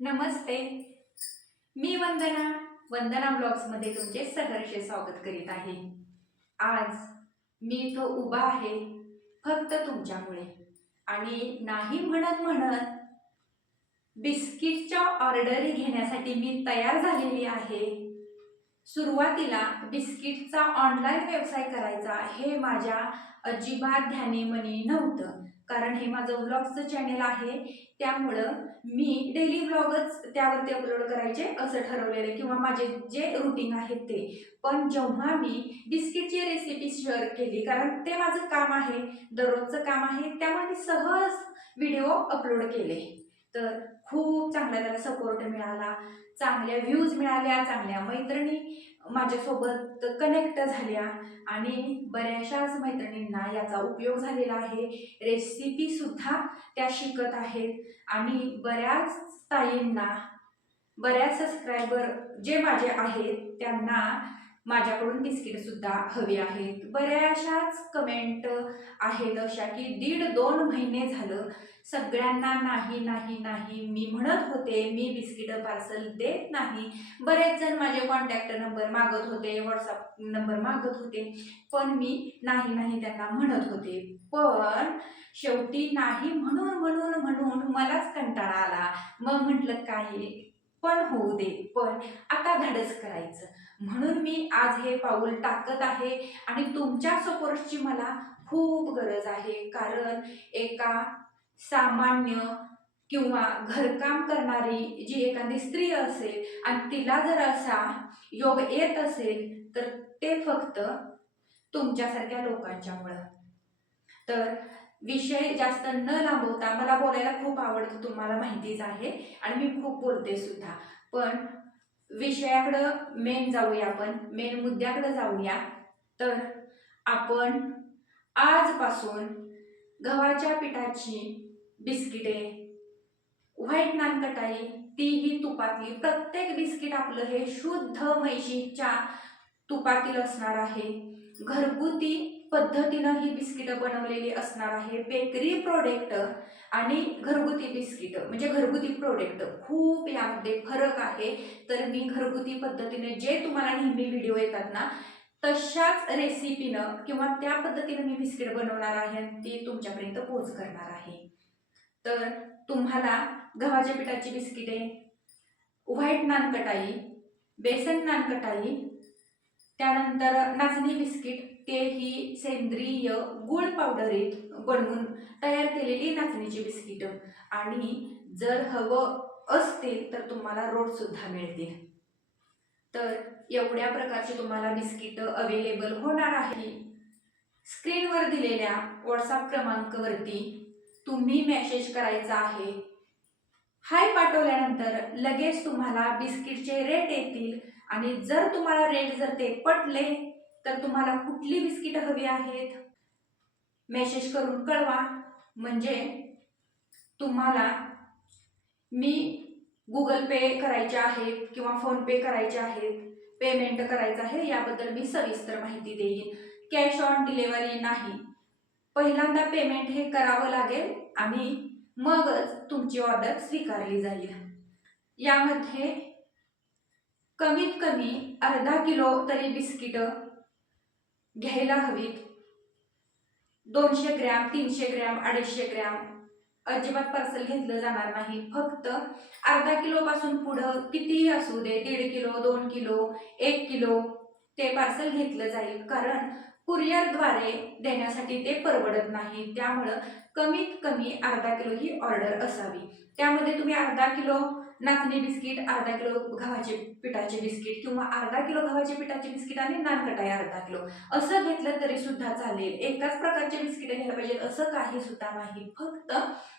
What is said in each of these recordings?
नमस्ते. मी वंदना ब्लॉग्समध्ये तुमचे सहर्ष स्वागत करीत आहे. आज मी इथं उभा आहे फक्त तुमच्यामुळे आणि नाही म्हणत म्हणत बिस्किटच्या ऑर्डरी घेण्यासाठी मी तयार झालेली आहे. सुरुवातीला बिस्किटचा ऑनलाईन व्यवसाय करायचा हे माझ्या अजिबात ध्यानीमनी नव्हतं, कारण हे माझं व्लॉगचं चॅनेल आहे. त्यामुळं मी डेली व्लॉगच त्यावरती अपलोड करायचे असं ठरवलेलं, किंवा माझे जे रुटीन आहे ते. पण जेव्हा मी बिस्किटची रेसिपी शेअर केली, कारण ते माझं काम आहे, दररोजचं काम आहे, त्यामुळे मी सहज व्हिडिओ अपलोड केले. तर खूप चांगला त्याला सपोर्ट मिळाला, चांगल्या व्ह्यूज मिळाल्या, चांगल्या मैत्रिणी माझ्यासोबत कनेक्ट झाल्या आणि बऱ्याचशाच मैत्रिणींना याचा उपयोग झालेला आहे. रेसिपी सुद्धा त्या शिकत आहेत आणि बऱ्याच ताईंना, बऱ्याच सबस्क्रायबर जे माझे आहेत त्यांना माझ्याकडून बिस्किट सुद्धा हवी आहेत. बऱ्याचशाच कमेंट आहेत अशा की 1.5-2 महिने झालं सगळ्यांना नाही नाही नाही मी म्हणत होते, मी बिस्किट पार्सल देत नाही. बरेच जण माझे कॉन्टॅक्ट नंबर मागत होते, व्हॉट्सअप नंबर मागत होते, पण मी नाही नाही त्यांना म्हणत होते. पण शेवटी नाही म्हणून म्हणून म्हणून मलाच कंटाळा आला. मग म्हटलं काही पण होऊ दे, पण आता धाडस करायचं म्हणून मी आज हे पाऊल टाकत आहे. आणि तुमच्या सपोर्टची मला खूप गरज आहे, कारण एका सामान्य किंवा घरकाम करणारी जी एखादी स्त्री असेल आणि तिला जर असा योग येत असेल तर ते फक्त तुमच्यासारख्या लोकांच्यामुळं. तर विषय जास्त न लांबवता, मला बोलायला खूप आवडतं तुम्हाला माहितीच आहे आणि मी खूप बोलते सुद्धा, पण विषयाकडं मेन जाऊया, आपण मेन मुद्द्याकडे जाऊया. तर आपण आजपासून गव्हाच्या पिठाची बिस्किटे, व्हाईट नानकटाई, तीही तुपातली, प्रत्येक बिस्किट आपलं हे शुद्ध म्हैशीच्या तुपातील असणार आहे. घरगुती पद्धतीनं ही बिस्किटं बनवलेली असणार आहे. बेकरी प्रोडक्ट आणि घरगुती बिस्किट म्हणजे घरगुती प्रोडक्ट खूप यामध्ये फरक आहे. तर मी घरगुती पद्धतीने जे तुम्हाला नेहमी व्हिडिओ येतात ना, तशाच रेसिपीनं किंवा त्या पद्धतीनं मी बिस्किट बनवणार आहे आणि ती तुमच्यापर्यंत पोहोच करणार आहे. तर तुम्हाला गव्हाच्या पिठाची बिस्किटे, व्हाईट नानकटाई, बेसन नानकटाई, त्यानंतर नाचणी बिस्किट, तेही सेंद्रिय गुळ पावडरीत बनवून तयार केलेली नाचणीची बिस्किट, आणि जर हवं असतील तर तुम्हाला रोड सुद्धा मिळतील. तर एवढ्या प्रकारची तुम्हाला बिस्किट अवेलेबल होणार आहे. स्क्रीनवर दिलेल्या व्हॉट्सअप क्रमांकावरती तुम्ही मेसेज करायचा आहे. हाय पाठवल्यानंतर लगेच तुम्हाला बिस्किटचे रेट येतील आणि जर तुम्हाला रेट जर ते पटले तर तुम्हाला कुठली बिस्किट हवी आहेत मेसेज करून कळवा. म्हणजे तुम्हाला मी गुगल पे करायचे आहेत किंवा फोन पे करायचे आहेत, पेमेंट करायचं आहे, याबद्दल मी सविस्तर माहिती देईन. कॅश ऑन डिलिव्हरी नाही, पहिल्यांदा पेमेंट हे करावं लागेल आणि मगच तुमची ऑर्डर स्वीकारली जाईल. यामध्ये कमीत कमी अर्धा किलो तरी बिस्किट घ्यायला हवीत. 200 ग्रॅम, 300 ग्रॅम, 250 ग्रॅम अजिबात पार्सल घेतलं जाणार नाही. फक्त अर्धा किलो पासून पुढं कितीही असू दे, 1.5 किलो, 2 किलो, 1 किलो ते पार्सल घेतलं जाईल, कारण कुरिअरद्वारे देण्यासाठी ते परवडत नाही. त्यामुळं कमीत कमी अर्धा किलो ही ऑर्डर असावी. त्यामध्ये तुम्ही अर्धा किलो नाचणी बिस्किट, अर्धा किलो गव्हाचे पिठाचे बिस्किट किंवा अर्धा किलो गव्हाचे पिठाचे बिस्किट आणि नानकटाई अर्धा किलो असं घेतलं तरी सुद्धा चालेल. एकाच प्रकारचे बिस्किट घ्यायला पाहिजे असं काही सुद्धा नाही. फक्त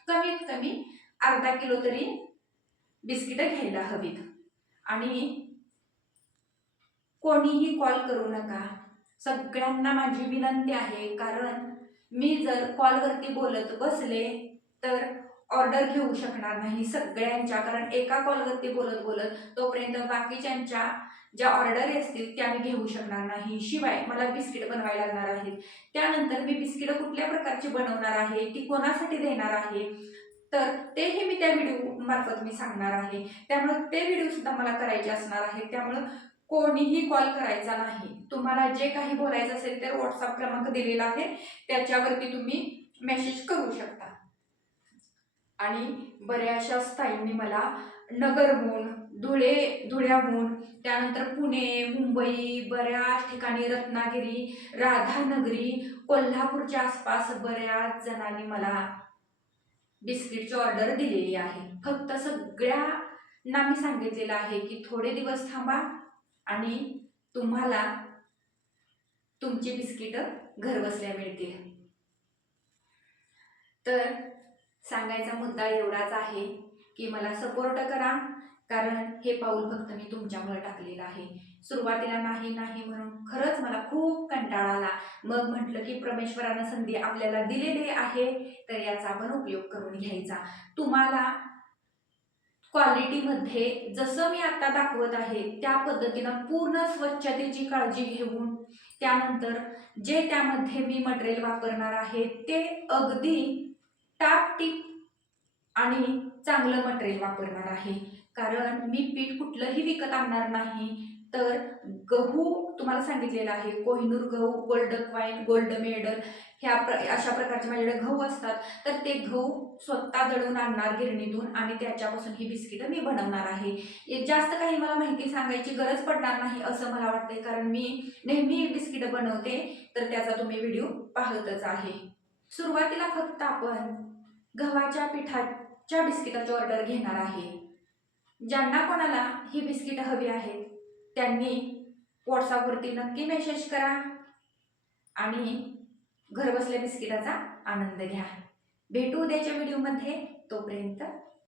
कमीत कमी अर्धा किलो तरी बिस्किट घ्यायला हवीत. आणि कोणीही कॉल करू नका, सगळ्यांना माझी विनंती आहे, कारण मी जर कॉलवरती बोलत बसले तर ऑर्डर घेऊ शकणार नाही सगळ्यांच्या, कारण एका कॉलवरती बोलत बोलत तोपर्यंत बाकीच्यांच्या ज्या ऑर्डर असतील त्या मी घेऊ शकणार नाही. शिवाय मला बिस्किट बनवायला लागणार आहेत, त्यानंतर मी बिस्किट कुठल्या प्रकारची बनवणार आहे, ती कोणासाठी देणार आहे, तर तेही मी त्या मार्फत मी सांगणार आहे. त्यामुळे ते व्हिडिओ सुद्धा मला करायचे असणार आहे. त्यामुळे कोणीही कॉल करायचा नाही. तुम्हाला जे काही बोलायचं असेल तर व्हॉट्सअप क्रमांक दिलेला आहे, त्याच्यावरती तुम्ही मेसेज करू शकता. आणि बऱ्याचशा ताईंनी मला नगरहून, धुळ्याहून, त्यानंतर पुणे, मुंबई, बऱ्याच ठिकाणी रत्नागिरी, राधानगरी, कोल्हापूरच्या आसपास बऱ्याच जणांनी मला बिस्किटची ऑर्डर दिलेली आहे. फक्त सगळ्यांना मी सांगितलेलं आहे की थोडे दिवस थांबा आणि तुम्हाला तुमची बिस्किटं घरबसल्या मिळतील. तर सांगायचा मुद्दा एवढाच आहे की मला सपोर्ट करा, कारण हे पाऊल फक्त मी तुमच्यामुळे टाकलेलं आहे. सुरुवातीला नाही नाही म्हणून खरंच मला खूप कंटाळा आला. मग म्हटलं की परमेश्वरानं संधी आपल्याला दिलेली आहे, तर याचा आपण उपयोग करून घ्यायचा. तुम्हाला क्वालिटीमध्ये जसं मी आता दाखवत आहे त्या पद्धतीनं पूर्ण स्वच्छतेची काळजी घेऊन, त्यानंतर जे त्यामध्ये मी मटेरियल वापरणार आहे ते अगदी टापटीप आणि चांगलं मटेरियल वापरणार आहे. कारण मी पीठ कुठलंही विकत आणणार नाही. तर गहू तुम्हाला सांगितलेला आहे, कोहिनूर गहू, गोल्ड कॉईन, गोल्ड मेडल, अशा प्रकारचे माझ्याकडे गहू असतात. तर ते गहू स्वतः दळून आणणार गिरणीतून आणि त्याच्यापासून ही बिस्किटं मी बनवणार आहे. जास्त काही मला माहिती सांगायची गरज पडणार नाही असं मला वाटते, कारण मी नेहमी बिस्किटं बनवते, तर त्याचा तुम्ही व्हिडिओ पाहतच आहे. सुरुवातीला फक्त आपण गव्हाच्या पिठाच्या बिस्किटाची ऑर्डर घेणार आहे. ज्यांना कोणाला ही बिस्किटं हवी आहेत त्यांनी व्हॉट्सअपवरती नक्की मेसेज करा आणि घरबसल्या बिस्किटाचा आनंद घ्या. भेटू उद्याच्या व्हिडिओमध्ये. तोपर्यंत